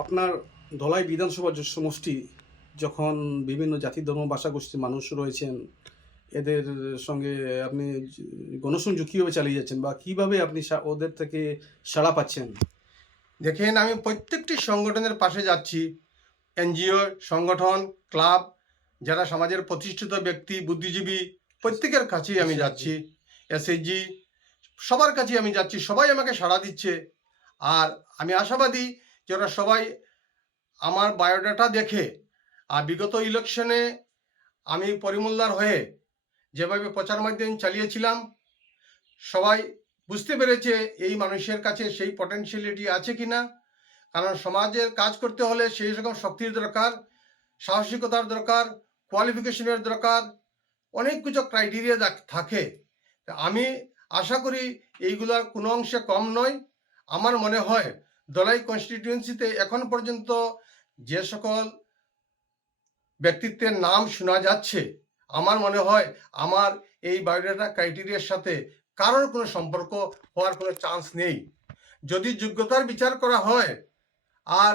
আপনার ধলাই বিধানসভা সমষ্টি যখন বিভিন্ন জাতি ধর্ম ভাষাগোষ্ঠীর মানুষ রয়েছেন, এদের সঙ্গে আপনি গণসংযোগ কীভাবে চালিয়ে যাচ্ছেন বা কিভাবে আপনি ওদের থেকে সাড়া পাচ্ছেন? দেখেন, আমি প্রত্যেকটি সংগঠনের পাশে যাচ্ছি। এনজিও সংগঠন, ক্লাব, যারা সমাজের প্রতিষ্ঠিত ব্যক্তি, বুদ্ধিজীবী, প্রত্যেকের কাছেই আমি যাচ্ছি। এসএইচজি, সবার কাছেই আমি যাচ্ছি। সবাই আমাকে সাড়া দিচ্ছে। আর আমি আশাবাদী যে ওরা সবাই আমার বায়োডাটা দেখে, আর বিগত ইলেকশনে আমি পরিমলদার হয়ে যেভাবে প্রচার মাধ্যম চালিয়েছিলাম, সবাই বুঝতে পেরেছে এই মানুষের কাছে সেই পটেনশিয়ালিটি আছে কিনা। কারণ সমাজের কাজ করতে হলে সেই রকম শক্তির দরকার, সাহসিকতার দরকার, কোয়ালিফিকেশনের দরকার, অনেক কিছু ক্রাইটেরিয়া থাকে। আমি আশা করি এইগুলার কোনো অংশে কম নয়। আমার মনে হয় ধলাই কনস্টিটিউয়েন্সিতে এখন পর্যন্ত যে সকল ব্যক্তিত্বের নাম শোনা যাচ্ছে, আমার মনে হয় আমার এই বায়োডাটা ক্রাইটেরিয়ার সাথে কারোর কোনো সম্পর্ক হওয়ার কোনো চান্স নেই। যদি যোগ্যতার বিচার করা হয় আর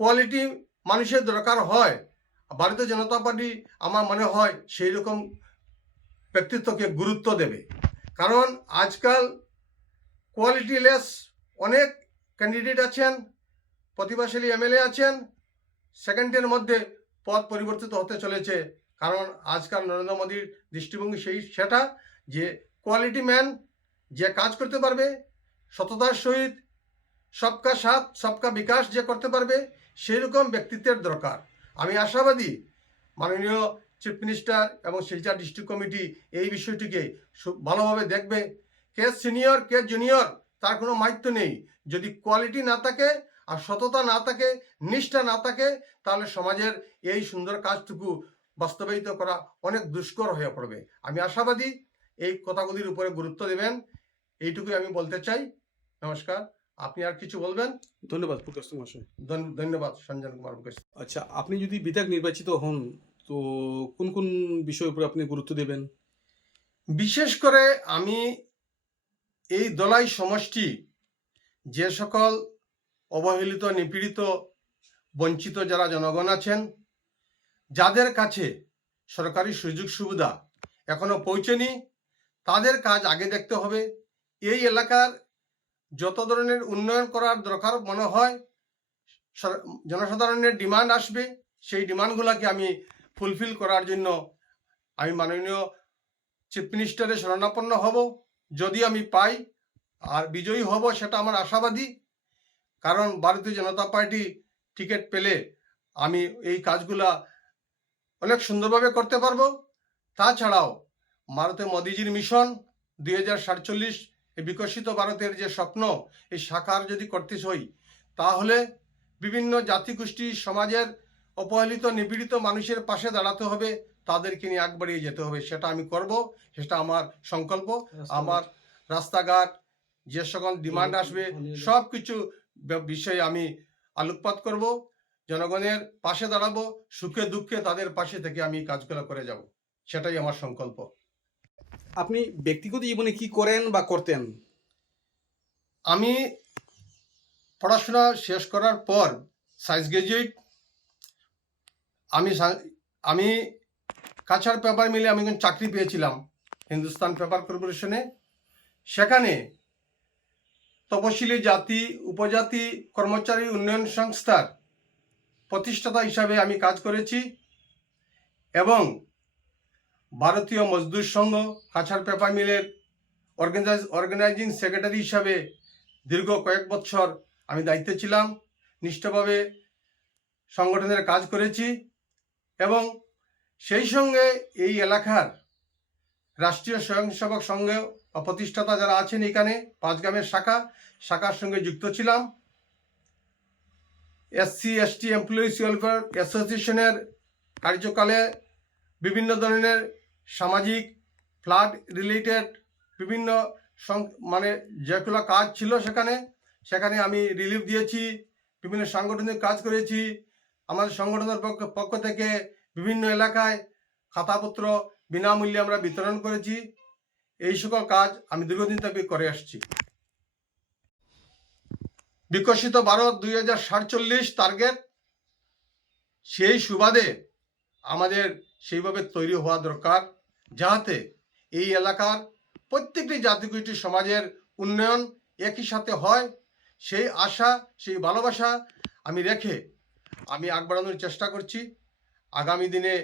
কোয়ালিটি মানুষের দরকার হয়, ভারতীয় জনতা পার্টি আমার মনে হয় সেই রকম ব্যক্তিত্বকে গুরুত্ব দেবে। কারণ আজকাল কোয়ালিটিলেস অনেক ক্যান্ডিডেট আছেন, প্রতিভাশালী এমএলএ আছেন, সেকেন্ডের মধ্যে পদ পরিবর্তিত হতে চলেছে। কারণ আজকাল নরেন্দ্র মোদীর দৃষ্টিভঙ্গি সেটা যে কোয়ালিটি ম্যান, যে কাজ করতে পারবে সততার সহিত, সবকা সাথ সবকা বিকাশ যে করতে পারবে, সেই রকম ব্যক্তিত্বের দরকার। আমি আশাবাদী মাননীয় চিফ মিনিস্টার এবং শিলচর ডিস্ট্রিক্ট কমিটি এই বিষয়টিকে ভালোভাবে দেখবে। কে সিনিয়র কে জুনিয়র তার কোনো মাহাত্ম্য নেই। যদি কোয়ালিটি না থাকে আর সততা না থাকে, নিষ্ঠা না থাকে, তাহলে সমাজের এই সুন্দর কাজটুকু বাস্তবায়িত করা অনেক দুষ্কর হয়ে পড়বে। আমি আশাবাদী এই কথাগুলির উপরে গুরুত্ব দেবেন, এইটুকুই আমি বলতে চাই। নমস্কার। আপনি আর কিছু বলবেন? ধন্যবাদ প্রকাশ মহাশয়। ধন্যবাদ সঞ্জন কুমার প্রকাশ। আচ্ছা, আপনি যদি বিধায়ক নির্বাচিত হন তো কোন কোন বিষয়ের উপর আপনি গুরুত্ব দেবেন? বিশেষ করে আমি এই ধলাই সমষ্টি যে সকল অবহেলিত, নিপীড়িত, বঞ্চিত যারা জনগণ আছেন, যাদের কাছে সরকারি সুযোগ সুবিধা এখনো পৌঁছেনি, তাদের কাজ আগে দেখতে হবে। এই এলাকার যত ধরনের উন্নয়ন করার দরকার মনে হয়, জনসাধারণের ডিমান্ড আসবে, সেই ডিমান্ডগুলোকে আমি ফুলফিল করার জন্য আমি মাননীয় চিফ মিনিস্টারের শরণাপন্ন হব। যদি আমি পাই আর বিজয়ী হব, সেটা আমার আশাবাদী। কারণ ভারতীয় জনতা পার্টি টিকিট পেলে আমি এই কাজগুলা অনেক সুন্দরভাবে করতে পারবো। তাছাড়াও ভারতে মোদিজির মিশন 2047 এই বিকশিত ভারতের যে স্বপ্ন, এই সাকার যদি করতে হই, তাহলে বিভিন্ন জাতিগোষ্ঠী সমাজের অবহেলিত, নিপীড়িত মানুষের পাশে দাঁড়াতে হবে, তাদেরকে নিয়ে আগ বাড়িয়ে যেতে হবে। সেটা আমি করব, সেটা আমার সংকল্প। আমার রাস্তাঘাট যে সকল ডিমান্ড আসবে, সব কিছু বিষয়ে আমি আলোকপাত করব, জনগণের পাশে দাঁড়াবো, সুখে দুঃখে তাদের পাশে থেকে আমি কাজগুলো করে যাব, সেটাই আমার সংকল্প। আপনি ব্যক্তিগত জীবনে কি করেন বা করতেন? আমি পড়াশোনা শেষ করার পর সায়েন্স গ্রাজুয়েট। আমি কাছাড় পেপার মিলে আমি চাকরি পেয়েছিলাম হিন্দুস্তান পেপার কর্পোরেশনে। সেখানে তপশিলি জাতি উপজাতি কর্মচারী উন্নয়ন সংস্থার প্রতিষ্ঠাতা হিসাবে আমি কাজ করেছি এবং ভারতীয় মজদুর সংঘ কাছাড় পেপার মিলের অর্গানাইজিং সেক্রেটারি হিসাবে দীর্ঘ কয়েক বছর আমি দায়িত্বে ছিলাম। নিষ্ঠভাবে সংগঠনের কাজ করেছি এবং সেই সঙ্গে এই এলাকার রাষ্ট্রীয় স্বয়ংসেবক সংঘে প্রতিষ্ঠাতা যারা আছেন এখানে পাঁচগ্রামের শাখার সঙ্গে যুক্ত ছিলাম। SC ST এমপ্লয়িজ ওয়েলফেয়ার অ্যাসোসিয়েশনের কার্যকালে বিভিন্ন ধরনের সামাজিক ফ্লাড রিলেটেড বিভিন্ন মানে যেগুলো কাজ ছিল সেখানে আমি রিলিফ দিয়েছি, বিভিন্ন সাংগঠনিক কাজ করেছি। আমাদের সংগঠনের পক্ষ থেকে বিভিন্ন এলাকায় খাতাপত্র বিনামূল্যে আমরা বিতরণ করেছি। এই সকল কাজ আমি দীর্ঘদিন থেকে করে আসছি। বিকশিত ভারত 2047 টার্গেট, সেই সুবাদে আমাদের সেইভাবে তৈরি হওয়া দরকার, যাতে এই এলাকার প্রত্যেকটি জাতিগোষ্ঠী সমাজের উন্নয়ন একই সাথে হয়। সেই আশা, সেই ভালোবাসা আমি রেখে আমি আগ বাড়ানোর চেষ্টা করছি। আগামী দিনে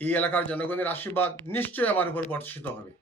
এই এলাকার জনগণের আশীর্বাদ নিশ্চয়ই আমার উপর বর্ষিত হবে।